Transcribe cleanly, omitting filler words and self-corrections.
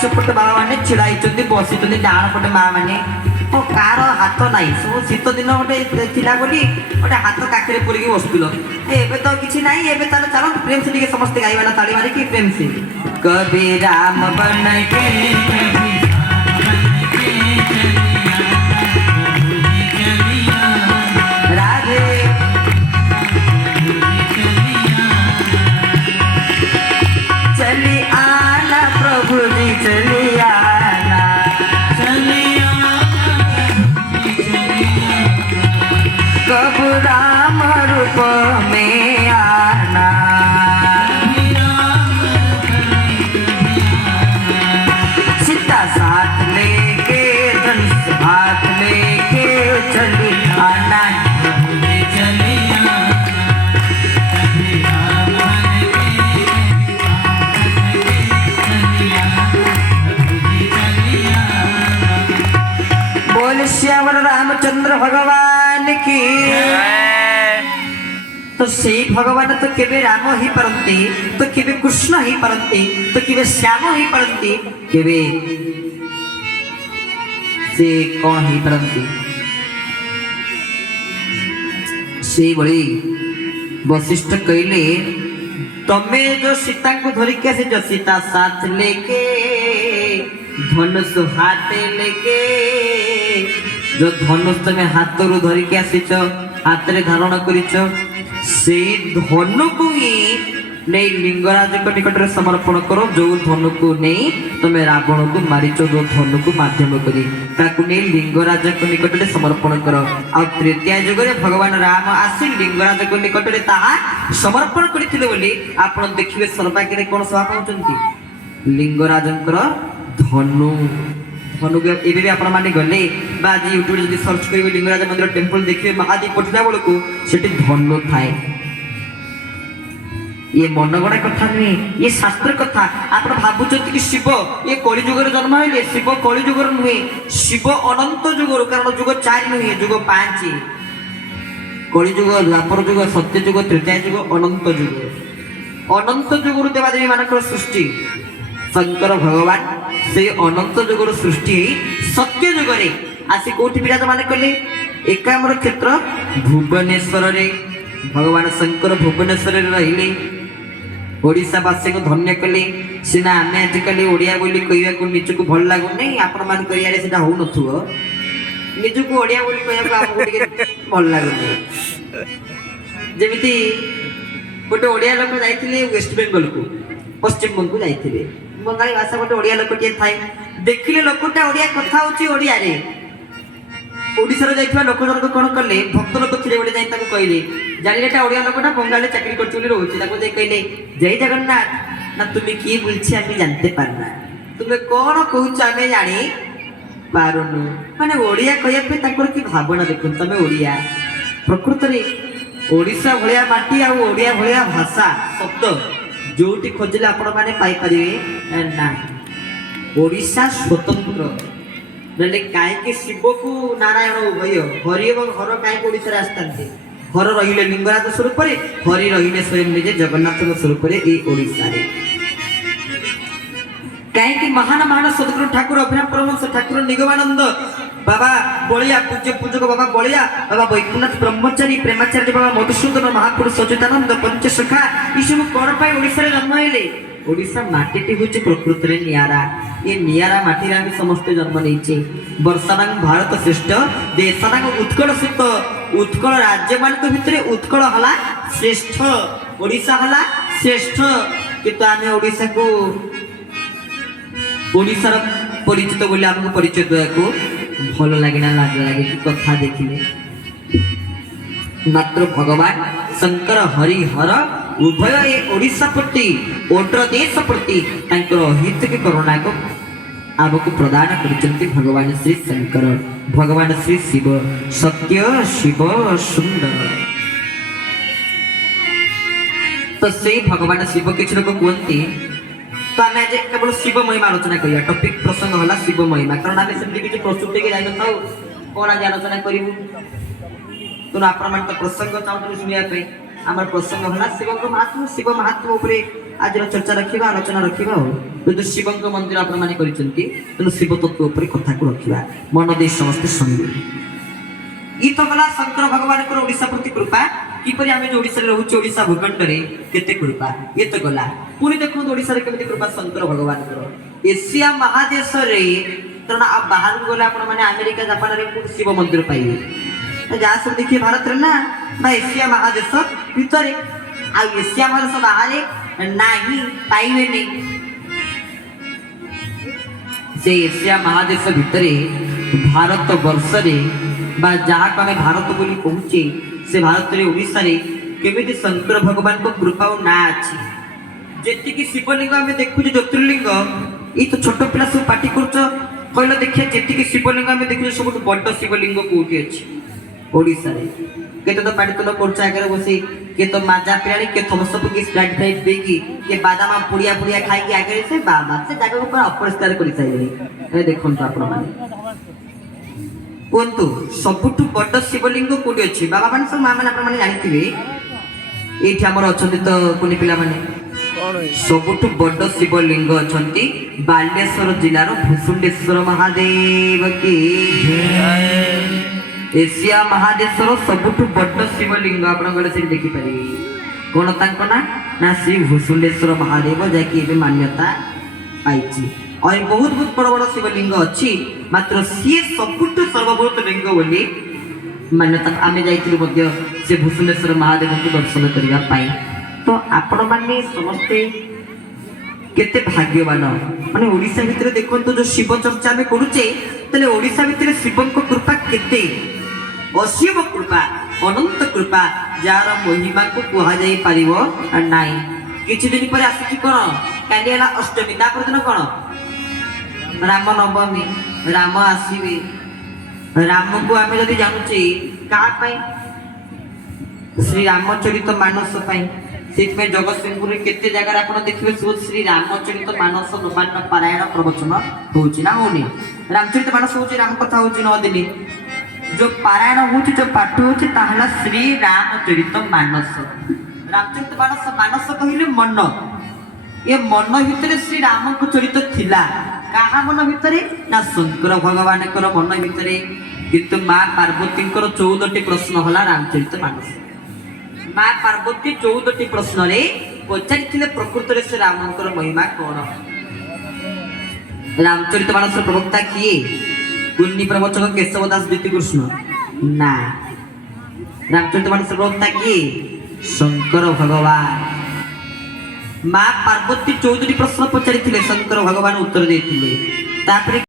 ପଛପଟେ ବାବା ମାନେ ଛିଡ଼ା ହେଇଛନ୍ତି ବସିଛନ୍ତି, ଡାହାଣ ପଟେ ମା ମାନେ। କାହାର ହାତ ନାହିଁ, ସବୁ ଶୀତ ଦିନ ଗୋଟେ ଥିଲା ବୋଲି ଗୋଟେ ହାତ କାକିରେ ପୁରିକି ବସୁଥିଲ। ଏବେ ତ କିଛି ନାହିଁ। ଏବେ ତାହେଲେ ଚାଲନ୍ତୁ ପ୍ରେମ ସେ ଟିକେ ସମସ୍ତେ ଗାଇବା ନା, ତାଳି ମାରିକି ପ୍ରେମ ସେ। କବି ରାମ ବନ କେ राधे चली आना प्रभु जी, चली आना, चली आना कब राम रूप में आना, सीता साथ लेके धनुष हाथ लेके चली आना, श्यावर रामचंद्र भगवान की। तो से भगवान तो केवे राम ही परंती, तो केवे कृष्ण ही परंती, तो केवे श्याम ही परंती, केवे से कौन ही परंती। से बड़ी वशिष्ठ कहले तमे जो सीता को धरिक आसी, जो सीता साथ लेके धनुष हाथ लेके, जो धनुष तमे हाथ रू धरिक आसीच, हाथ रे धारण करिच, से धनु को ही नहीं लिंगराज को निकट रे समर्पण करो। जो धनु को नहीं तमे रावण को मारिच, जो धनु को माध्यम करी ताकू नहीं लिंगराज को निकट रे समर्पण करो। आ तृतीय युग रे भगवान राम आसी लिंगराज को निकट रे ताहा समर्पण करथिले बोली आपण देखिबे सर्वाग्य रे कोन सभा पाउचंती लिंगराजंकर धनु। धनु एबे भी आपण माने गले बा आज यूट्यूब जदी सर्च करिवे लिंगराज मंदिर टेंपल देखिबे महादीप पठिला बेलको सेठी धनु थाए। ये मनगणा कथा नहीं, ये शास्त्र कथा। आप भावुं कि शिव ये कली जुगर जन्म है, शिव कली जुगर नुहे, शिव अनंत जुगर, कारण जुग 4 नुहे, जुग 5। कली जुग, द्वापर जुग, सत्य जुग, तृतीय जुग, अनंत जुग। अनंत जुगर देवादेवी मानकर सृष्टि शंकर भगवान से अनंत जुगर सृष्टि सत्य जुगरे आसी कोठी विराजमान कले। एकाम्र क्षेत्र भुवनेश्वर रे भगवान शंकर भुवनेश्वर रे रहिले। ओडिशावासी को धन्य कले। सीना आम आजिकल ओडिया बोली कहवा को निजक भल लगुनि, आपण मान करियारे सेटा हो नथुओ, निजक ओडिया बोली कहवा आमको टिके भल लगुनि। जेमिति गोटे ओडिया लोक जाइथिले वेस्ट बेंगल को, पश्चिम बंग को जाइथिले, बंगाली भाषा गोटे ओडिया लोक टिए थाए, देखिले लोकटा ओडिया कथा होची ओडिया रे। ओडिसा जाइथिबा लोक जनक कोन कले, भक्त लोक थिले बोले जाई ताको कहले जानिलेटा ओडिया लोकटा बंगाल चाकरी करछि बोली रहउछि, ताको जे कहले जय जगन्नाथ ना तुमी की बोलछि आमी जानते पारना, तुमे कोन कहउछ आमे जानी पारुनु। माने ओडिया कहया पे ताकर की भावना देखुन तमे ओडिया। प्रकृत रे ओडिसा भलिया माटी आ ओडिया भलिया भाषा शब्द जोटी खोजले आपण माने पाई परिबे ना। ओडिसा स्वतंत्र नले काहे के शिव को नारायण उभय हरि एवं हर काहे को ओडिसा आस्तांते। हर रहिले लिंगराज स्वरूप रे, हरि रहिले स्वयं निजे जगन्नाथ स्वरूप रे ए ओडिसा रे। काहे के महान महान सदगुरु ठाकुर अभिनव परमहंस ठाकुर निगमानंद बाबा बलिया, पूज्य पूजक बाबा बलिया, बाबा वैकुंठ ब्रह्मचारी प्रेमाचार्य बाबा मधुसूदन महापुरुष सचिदानंद पंचसखा ई सब कोन पाई ओडिसा रे जन्म हेले। ओडिसा माटीटी होची प्रकृति रे नियारा। ये नियारा माटी रे हम समस्त जन्म लेचे। वर्षानांग भारत श्रेष्ठ, देशानांग उत्कल सुत, उत्कल राज्य मान के भितरे उत्कल हला श्रेष्ठ, ओडिसा हला श्रेष्ठ। किंतु आमे ओडिसा को ओडिसा परिचित बोली हमको परिचय देको भल लगे ना, लाज लगे कि कथा देखिले। मात्र भगवान शंकर हरि हर उभय ए ओडिसा प्रति ओटर देश प्रति तांकर हित के करुणा को आमको प्रदान करचंती भगवान श्री शंकर, भगवान श्री शिव, सत्य शिव सुंदर। तो से भगवान शिव किछ लोक कहती, तो आम आज केवल शिव महिमा आलोचना करिया। टॉपिक प्रसंग होला शिव महिमा, कारण आम सेमती किछ प्रस्तुत के जाय न थाउ कोन आज आलोचना करिवु। तो आपण मान तो प्रसंग चाहू सुनिया पे, आमर प्रसंग होला शिव को महात्मा, शिव महात्मा ऊपर आज चर्चा रखा आलोचना रखा जो शिव मंदिर आपने शिव तत्व उपर कथा को रखा मन दे समस्ते शुणवे ये तो गला शंकर भगवान को ओडिशा प्रति कृपा किपरि आमे जो ओडिशा रे रहउछ ओडिशा भूखंड रे केते कृपा ये तो गला पुनी देखो ओडिशा रे केते कृपा शंकर भगवान को एशिया महादेश रे कारण आप बाहर को गले आपण माने अमेरिका जापान रे शिव मंदिर पाइबे जा सब देखिए भारत रे ना बा एशिया महादेश भीतर आ एशिया महादेश बाहर नाही पाइबे नहीं से एशिया महादेश भीतर भारत वर्ष रे बा जहाँ को आम भारत बोली कहूचे से भारत रे ओडिशा रे केमिति शंकर भगवान को कृपा ना अच्छी जी शिवलिंग आम देखु ज्योतिर्लिंग ये तो छोट पिला सब पार्टी कर कहल देखिए जी शिवलिंग आम देखु सब बड़ शिवलिंग कौटी अच्छी ओडिशा रे केते तो पार्टी तुल कर आगे बसी के तो माजा पिराणी के थमस पकी स्प्राइट फ्राइट देकी के बादाम पुड़िया पुड़िया खाई के आगे से बाबा से जगह को पूरा अपरिष्कार कर साइले देखो आपण माने कुंतु सबुठु बड़ शिवलिंग कोटी अच्छी बाबा मान सब माँ मैंने जानते ये आमर अच्छा तो कुनी पिला माने सबुठु बड़ शिवलिंग अच्छा बालेश्वर जिलार भूसुंडेश्वर महादेव की एशिया महादेशर सबुठु बड़ शिवलिंग आप देखिपारे कौन ना श्री भूसुंडेश्वर महादेव जैकि मान्यता पाई और बहुत बहुत बड़ बड़ शिवलिंग अच्छी मात्र सी सबुठ सर्वभूत लिंग बोली मान्यता आम जाइए से भूषुंडेश्वर महादेव को दर्शन करने तो आपण मैंने समस्ते केते भाग्यवान माने ओडिशा भितर देखो जो शिव चर्चा आम करुचे तेल ओडिशा भितर शिव कृपा केते अशिव कृपा अनंत कृपा जार महिमा को कह जाई परिवो नाई किछि दिन पर आसी कौन काली अष्टमी तापर दिन कौन राम नवमी राम आसवे राम को आम जदि जानूचे क्या श्री रामचरित मानस से जगतसिंहपुर केते जगह आप देखिए श्री रामचरित मानस नवान्न पारायण प्रवचन होना होनी रामचरित मानस हो राम कथा हो 9 दिन जो पारायण हो जो पाठ हो श्री रामचरित मानस रामचरित मानस मानस कहले मन ये मन भितर श्री राम को चरित थिला कहा मन भितर ना शंकर भगवान मन भितर किंतु माँ पार्वती 14टी प्रश्न हला रामचरित मानस माँ पार्वती 14टी प्रश्न रे पचारि प्रकृत से रामंकर महिमा कौन रामचरित मानस प्रवक्ता किए कुन्नी प्रवचक केशव दास कृष्ण ना रामचरित मानस प्रवक्ता किए शंकर भगवान माँ पार्वती 14टी प्रश्न पचारि शंकर भगवान उत्तर देते